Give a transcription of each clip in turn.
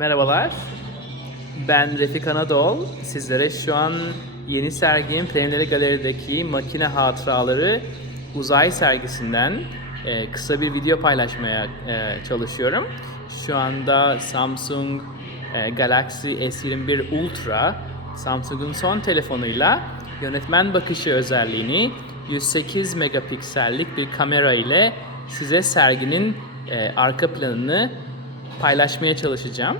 Merhabalar. Ben Refik Anadol. Sizlere şu an yeni sergim Premleri Galeri'deki Makine Hatıraları Uzay sergisinden e, kısa bir video paylaşmaya e, çalışıyorum. Şu anda Samsung e, Galaxy S21 Ultra Samsung'un son telefonuyla yönetmen bakışı özelliğini 108 megapiksellik bir kamera ile size serginin arka planını paylaşmaya çalışacağım.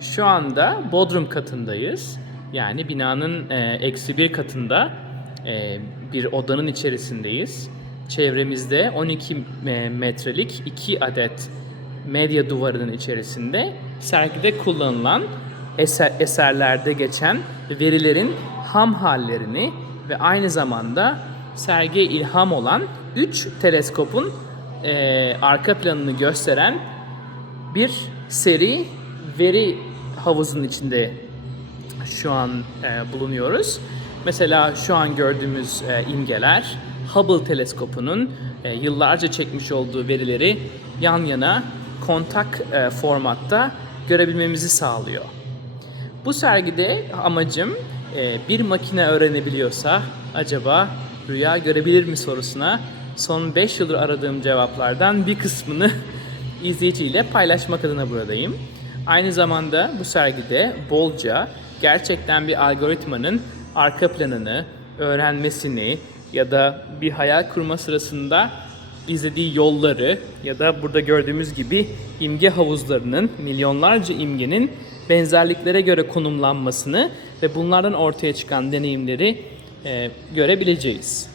Şu anda Bodrum katındayız. Yani binanın e, eksi bir katında e, bir odanın içerisindeyiz. Çevremizde 12 me- metrelik iki adet medya duvarının içerisinde sergide kullanılan eser, eserlerde geçen verilerin ham hallerini ve aynı zamanda sergiye ilham olan 3 teleskopun e, arka planını gösteren bir seri veri havuzunun içinde şu an e, bulunuyoruz. Mesela şu an gördüğümüz e, imgeler Hubble teleskopunun e, yıllarca çekmiş olduğu verileri yan yana kontak e, formatta görebilmemizi sağlıyor. Bu sergide amacım e, bir makine öğrenebiliyorsa acaba rüya görebilir mi sorusuna son 5 yıldır aradığım cevaplardan bir kısmını izleyiciyle paylaşmak adına buradayım. Aynı zamanda bu sergide bolca gerçekten bir algoritmanın arka planını, öğrenmesini ya da bir hayal kurma sırasında izlediği yolları ya da burada gördüğümüz gibi imge havuzlarının milyonlarca imgenin benzerliklere göre konumlanmasını ve bunlardan ortaya çıkan deneyimleri e, görebileceğiz.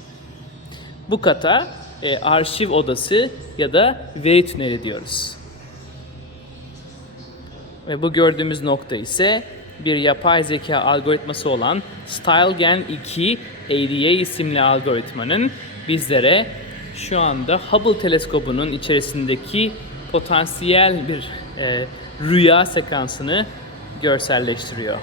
Bu kata e, arşiv odası ya da veri tüneli diyoruz. Ve bu gördüğümüz nokta ise bir yapay zeka algoritması olan StyleGAN 2 ADA isimli algoritmanın bizlere şu anda Hubble teleskobunun içerisindeki potansiyel bir e, rüya sekansını görselleştiriyor.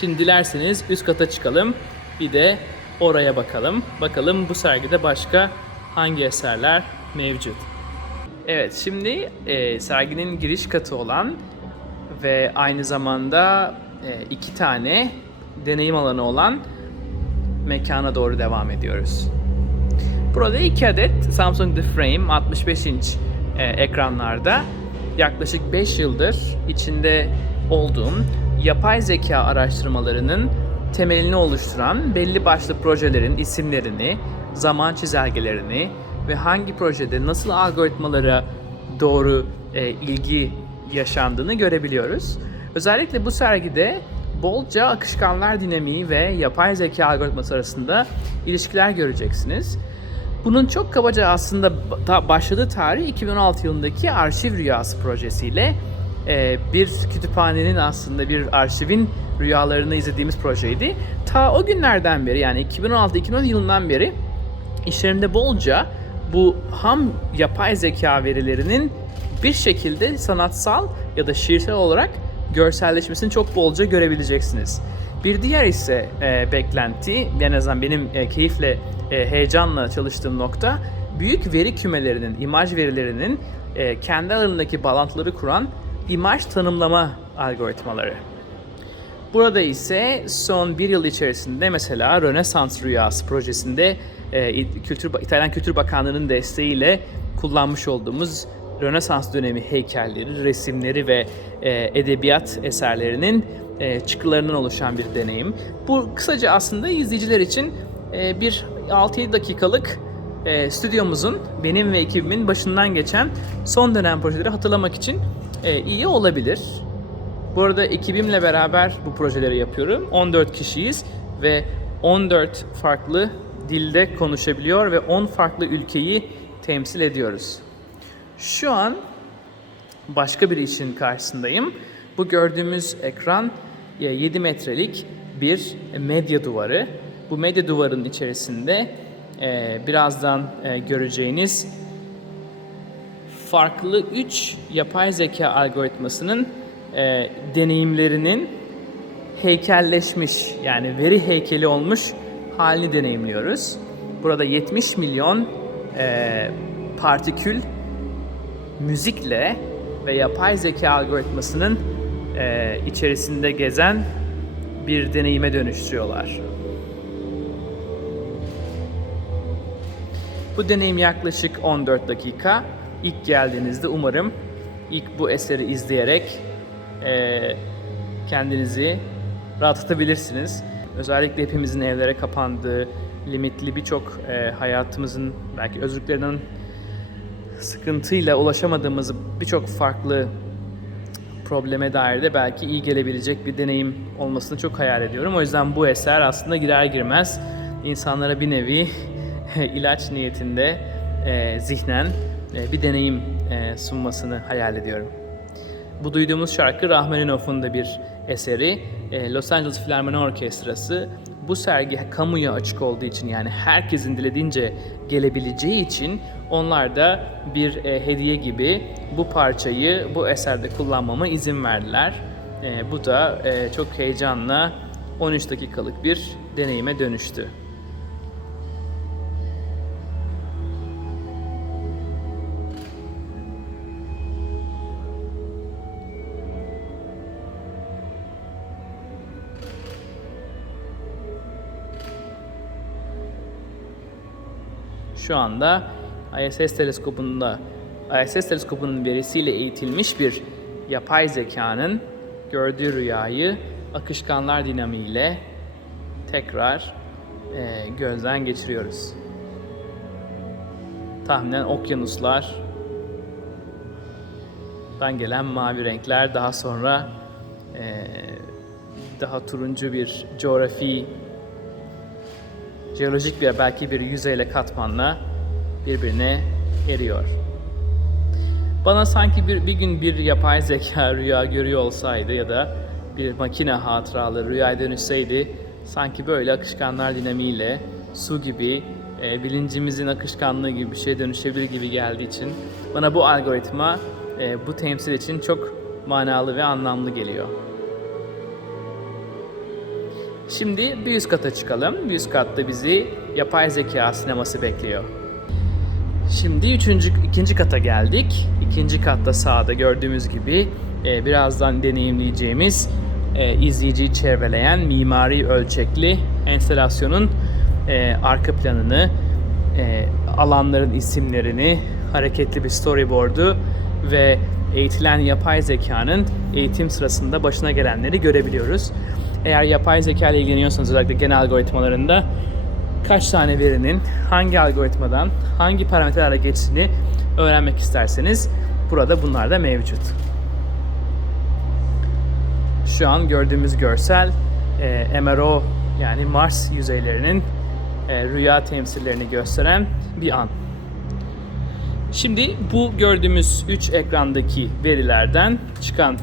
Şimdi dilerseniz üst kata çıkalım. Bir de oraya bakalım. Bakalım bu sergide başka hangi eserler mevcut. Evet şimdi e, serginin giriş katı olan ve aynı zamanda e, iki tane deneyim alanı olan mekana doğru devam ediyoruz. Burada iki adet Samsung The Frame 65 inç e, ekranlarda yaklaşık 5 yıldır içinde olduğum yapay zeka araştırmalarının temelini oluşturan belli başlı projelerin isimlerini, zaman çizelgelerini ve hangi projede nasıl algoritmalara doğru e, ilgi yaşandığını görebiliyoruz. Özellikle bu sergide bolca akışkanlar dinamiği ve yapay zeka algoritması arasında ilişkiler göreceksiniz. Bunun çok kabaca aslında başladığı tarih 2016 yılındaki Arşiv Rüyası projesiyle e, bir kütüphanenin aslında bir arşivin rüyalarını izlediğimiz projeydi. Ta o günlerden beri yani 2016-2017 yılından beri işlerimde bolca bu ham yapay zeka verilerinin bir şekilde sanatsal ya da şiirsel olarak görselleşmesini çok bolca görebileceksiniz. Bir diğer ise e, beklenti, en azından benim e, keyifle, e, heyecanla çalıştığım nokta, büyük veri kümelerinin, imaj verilerinin e, kendi aralarındaki bağlantıları kuran imaj tanımlama algoritmaları. Burada ise son bir yıl içerisinde mesela Rönesans Rüyası projesinde Kültür, İtalyan Kültür Bakanlığı'nın desteğiyle kullanmış olduğumuz Rönesans dönemi heykelleri, resimleri ve e, edebiyat eserlerinin e, çıkılarından oluşan bir deneyim. Bu kısaca aslında izleyiciler için e, bir 6-7 dakikalık e, stüdyomuzun, benim ve ekibimin başından geçen son dönem projeleri hatırlamak için e, iyi olabilir. Bu arada ekibimle beraber bu projeleri yapıyorum. 14 kişiyiz ve 14 farklı dilde konuşabiliyor ve 10 farklı ülkeyi temsil ediyoruz. Şu an başka bir işin karşısındayım. Bu gördüğümüz ekran e, 7 metrelik bir medya duvarı. Bu medya duvarının içerisinde e, birazdan e, göreceğiniz farklı 3 yapay zeka algoritmasının e, deneyimlerinin heykelleşmiş yani veri heykeli olmuş halini deneyimliyoruz. Burada 70 milyon e, partikül müzikle ve yapay zeka algoritmasının e, içerisinde gezen bir deneyime dönüştürüyorlar. Bu deneyim yaklaşık 14 dakika. İlk geldiğinizde umarım ilk bu eseri izleyerek e, kendinizi rahatlatabilirsiniz. Özellikle hepimizin evlere kapandığı, limitli birçok e, hayatımızın belki özgürlüklerinden sıkıntıyla ulaşamadığımız birçok farklı probleme dair de belki iyi gelebilecek bir deneyim olmasını çok hayal ediyorum. O yüzden bu eser aslında girer girmez insanlara bir nevi ilaç niyetinde e, zihnen e, bir deneyim e, sunmasını hayal ediyorum. Bu duyduğumuz şarkı Rahmaninov'un da bir eseri. E, Los Angeles Filarmoni Orkestrası. Bu sergi kamuya açık olduğu için yani herkesin dilediğince gelebileceği için onlar da bir e, hediye gibi bu parçayı bu eserde kullanmama izin verdiler. E, bu da çok heyecanla 13 dakikalık bir deneyime dönüştü. Şu anda ISS teleskopunda ISS teleskopunun verisiyle eğitilmiş bir yapay zekanın gördüğü rüyayı akışkanlar dinamiğiyle tekrar e, gözden geçiriyoruz. Tahminen okyanuslar dan gelen mavi renkler daha sonra e, daha turuncu bir coğrafi jeolojik bir belki bir yüzeyle katmanla birbirine eriyor. Bana sanki bir, bir gün bir yapay zeka rüya görüyor olsaydı ya da bir makine hatıralı rüyaya dönüşseydi sanki böyle akışkanlar dinamiğiyle su gibi e, bilincimizin akışkanlığı gibi bir şeye dönüşebilir gibi geldiği için bana bu algoritma e, bu temsil için çok manalı ve anlamlı geliyor. Şimdi bir üst kata çıkalım. Bir üst katta bizi yapay zeka sineması bekliyor. Şimdi üçüncü, ikinci kata geldik. İkinci katta sağda gördüğümüz gibi e, birazdan deneyimleyeceğimiz e, izleyiciyi çevreleyen mimari ölçekli enstalasyonun e, arka planını, e, alanların isimlerini, hareketli bir storyboard'u ve eğitilen yapay zekanın eğitim sırasında başına gelenleri görebiliyoruz. Eğer yapay zeka ile ilgileniyorsanız özellikle genel algoritmalarında kaç tane verinin hangi algoritmadan hangi parametrelerle geçtiğini öğrenmek isterseniz burada bunlar da mevcut. Şu an gördüğümüz görsel e, MRO yani Mars yüzeylerinin e, rüya temsillerini gösteren bir an. Şimdi bu gördüğümüz 3 ekrandaki verilerden çıkan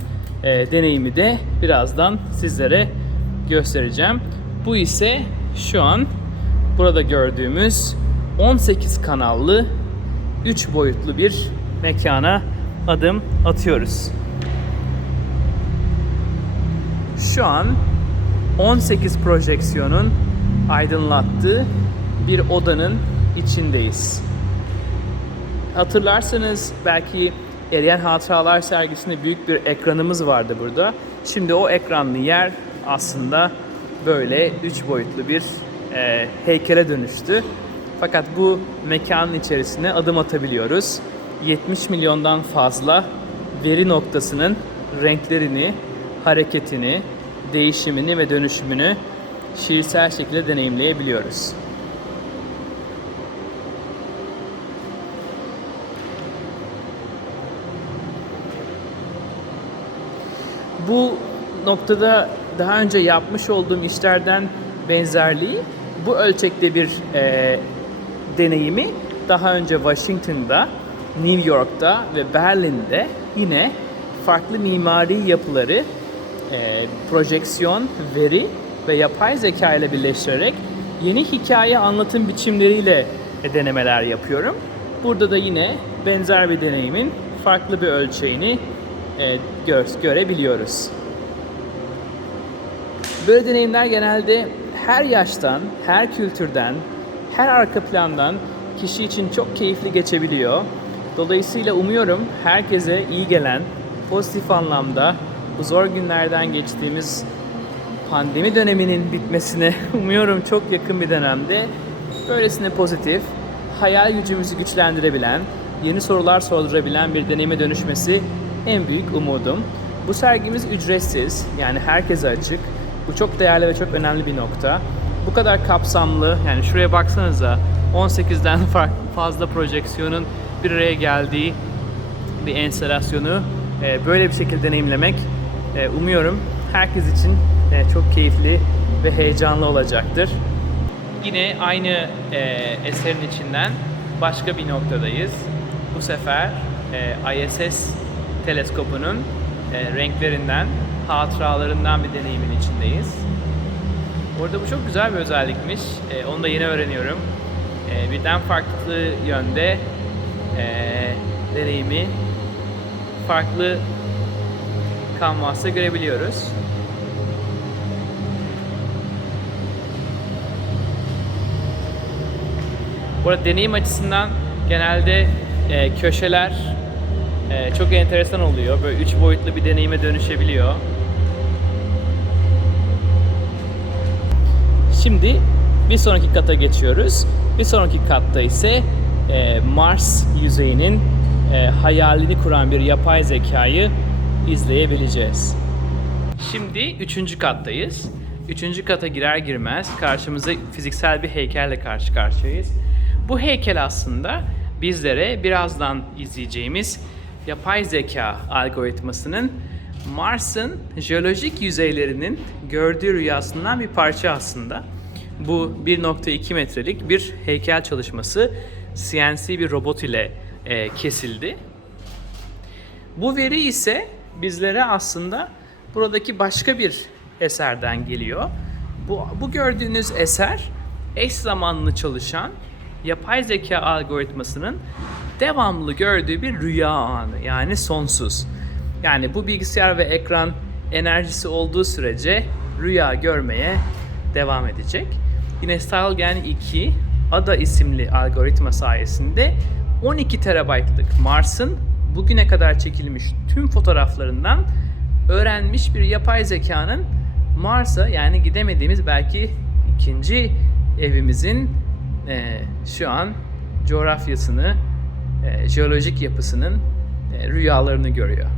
e, deneyimi de birazdan sizlere göstereceğim. Bu ise şu an burada gördüğümüz 18 kanallı 3 boyutlu bir mekana adım atıyoruz. Şu an 18 projeksiyonun aydınlattığı bir odanın içindeyiz. Hatırlarsanız belki Eriyen Hatıralar sergisinde büyük bir ekranımız vardı burada. Şimdi o ekranlı yer aslında böyle üç boyutlu bir e, heykele dönüştü. Fakat bu mekanın içerisine adım atabiliyoruz. 70 milyondan fazla veri noktasının renklerini, hareketini, değişimini ve dönüşümünü şiirsel şekilde deneyimleyebiliyoruz. Bu noktada daha önce yapmış olduğum işlerden benzerliği bu ölçekte bir e, deneyimi daha önce Washington'da, New York'ta ve Berlin'de yine farklı mimari yapıları e, projeksiyon, veri ve yapay zeka ile birleştirerek yeni hikaye anlatım biçimleriyle denemeler yapıyorum. Burada da yine benzer bir deneyimin farklı bir ölçeğini e, gö görebiliyoruz. Böyle deneyimler genelde her yaştan, her kültürden, her arka plandan kişi için çok keyifli geçebiliyor. Dolayısıyla umuyorum herkese iyi gelen, pozitif anlamda bu zor günlerden geçtiğimiz pandemi döneminin bitmesine umuyorum çok yakın bir dönemde böylesine pozitif, hayal gücümüzü güçlendirebilen, yeni sorular sordurabilen bir deneyime dönüşmesi en büyük umudum. Bu sergimiz ücretsiz, yani herkese açık. Bu çok değerli ve çok önemli bir nokta. Bu kadar kapsamlı, yani şuraya baksanıza 18'den farklı fazla projeksiyonun bir araya geldiği bir enstalasyonu e, böyle bir şekilde deneyimlemek e, umuyorum herkes için e, çok keyifli ve heyecanlı olacaktır. Yine aynı eserin içinden başka bir noktadayız. Bu sefer ISS teleskopunun renklerinden, hatıralarından bir deneyimin içindeyiz. Orada bu çok güzel bir özellikmiş. E, onu da yeni öğreniyorum. E, birden farklı yönde e, deneyimi farklı kanvasta görebiliyoruz. Bu arada deneyim açısından genelde e, köşeler e, çok enteresan oluyor. Böyle üç boyutlu bir deneyime dönüşebiliyor. Şimdi bir sonraki kata geçiyoruz. Bir sonraki katta ise e, Mars yüzeyinin e, hayalini kuran bir yapay zekayı izleyebileceğiz. Şimdi üçüncü kattayız. Üçüncü kata girer girmez karşımıza fiziksel bir heykelle karşı karşıyayız. Bu heykel aslında bizlere birazdan izleyeceğimiz yapay zeka algoritmasının Mars'ın jeolojik yüzeylerinin gördüğü rüyasından bir parça aslında. Bu 1.2 metrelik bir heykel çalışması CNC bir robot ile e, kesildi. Bu veri ise bizlere aslında buradaki başka bir eserden geliyor. Bu, bu gördüğünüz eser eş zamanlı çalışan yapay zeka algoritmasının devamlı gördüğü bir rüya anı yani sonsuz. Yani bu bilgisayar ve ekran enerjisi olduğu sürece rüya görmeye devam edecek. Yine Stylegen 2 ADA isimli algoritma sayesinde 12 terabaytlık Mars'ın bugüne kadar çekilmiş tüm fotoğraflarından öğrenmiş bir yapay zekanın Mars'a yani gidemediğimiz belki ikinci evimizin e, şu an coğrafyasını, e, jeolojik yapısının e, rüyalarını görüyor.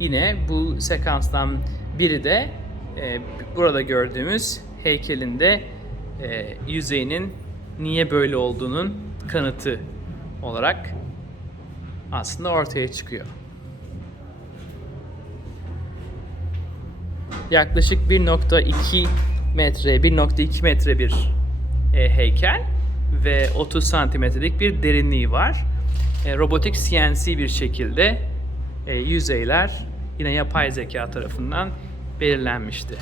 Yine bu sekanstan biri de e, burada gördüğümüz heykelin de e, yüzeyinin niye böyle olduğunun kanıtı olarak aslında ortaya çıkıyor. Yaklaşık 1.2 metre, 1.2 metre bir e, heykel ve 30 santimetrelik bir derinliği var. E, robotik CNC bir şekilde e, yüzeyler yine yapay zeka tarafından belirlenmişti.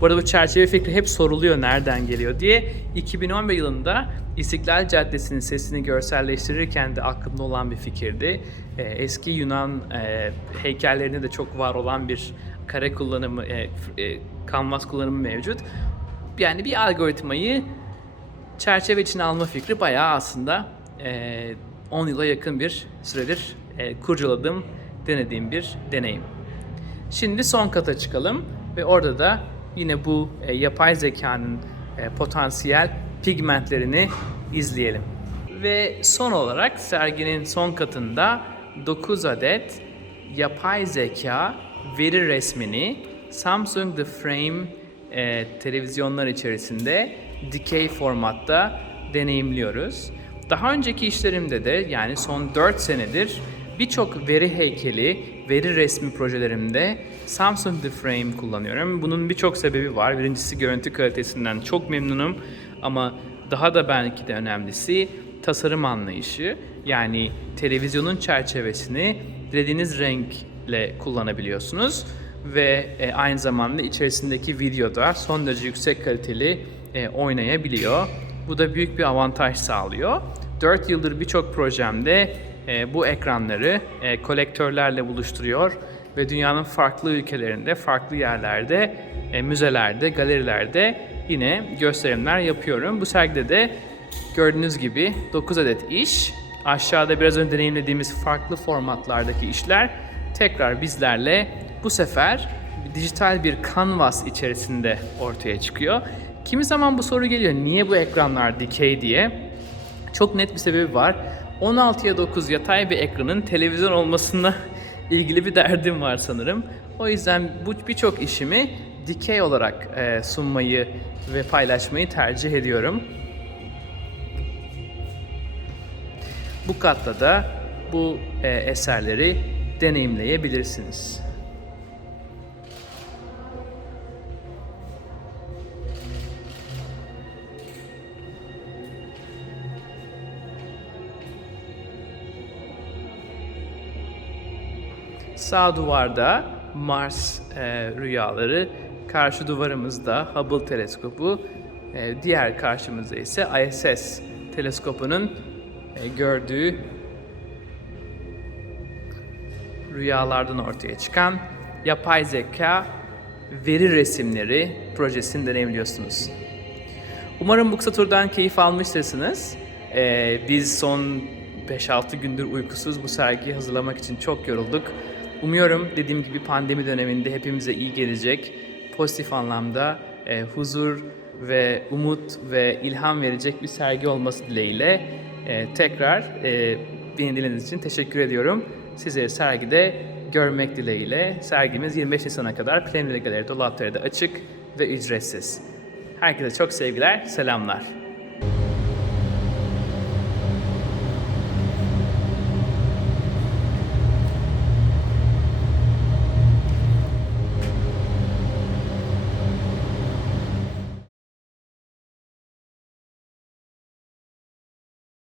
Bu arada bu çerçeve fikri hep soruluyor nereden geliyor diye. 2011 yılında İstiklal Caddesi'nin sesini görselleştirirken de aklımda olan bir fikirdi. Ee, eski Yunan e, heykellerinde de çok var olan bir kare kullanımı, e, e, kanvas kullanımı mevcut. Yani bir algoritmayı çerçeve içine alma fikri bayağı aslında e, 10 yıla yakın bir süredir e, kurcaladığım, denediğim bir deneyim. Şimdi son kata çıkalım ve orada da yine bu e, yapay zekanın e, potansiyel pigmentlerini izleyelim. Ve son olarak serginin son katında 9 adet yapay zeka veri resmini Samsung The Frame e, televizyonlar içerisinde dikey formatta deneyimliyoruz. Daha önceki işlerimde de yani son 4 senedir birçok veri heykeli, veri resmi projelerimde Samsung The Frame kullanıyorum. Bunun birçok sebebi var. Birincisi görüntü kalitesinden çok memnunum ama daha da belki de önemlisi tasarım anlayışı. Yani televizyonun çerçevesini dilediğiniz renkle kullanabiliyorsunuz ve e, aynı zamanda içerisindeki videoda son derece yüksek kaliteli e, oynayabiliyor. Bu da büyük bir avantaj sağlıyor. 4 yıldır birçok projemde e, bu ekranları e, kolektörlerle buluşturuyor ve dünyanın farklı ülkelerinde, farklı yerlerde, e, müzelerde, galerilerde yine gösterimler yapıyorum. Bu sergide de gördüğünüz gibi 9 adet iş, aşağıda biraz önce deneyimlediğimiz farklı formatlardaki işler tekrar bizlerle bu sefer dijital bir kanvas içerisinde ortaya çıkıyor. Kimi zaman bu soru geliyor, niye bu ekranlar dikey diye? Çok net bir sebebi var. 16'ya 9 yatay bir ekranın televizyon olmasına ilgili bir derdim var sanırım. O yüzden bu birçok işimi dikey olarak e, sunmayı ve paylaşmayı tercih ediyorum. Bu katta da bu e, eserleri deneyimleyebilirsiniz. Sağ duvarda Mars e, rüyaları, karşı duvarımızda Hubble teleskopu, e, diğer karşımızda ise ISS teleskopunun e, gördüğü rüyalardan ortaya çıkan yapay zeka veri resimleri projesini deneyimliyorsunuz. Umarım bu kısa turdan keyif almıştırsınız. Ee, biz son 5-6 gündür uykusuz bu sergiyi hazırlamak için çok yorulduk. Umuyorum dediğim gibi pandemi döneminde hepimize iyi gelecek, pozitif anlamda e, huzur ve umut ve ilham verecek bir sergi olması dileğiyle e, tekrar e, beni dinlediğiniz için teşekkür ediyorum. Sizleri sergide görmek dileğiyle sergimiz 25 Nisan'a kadar Plemli Galeri Dolapdere'de açık ve ücretsiz. Herkese çok sevgiler, selamlar.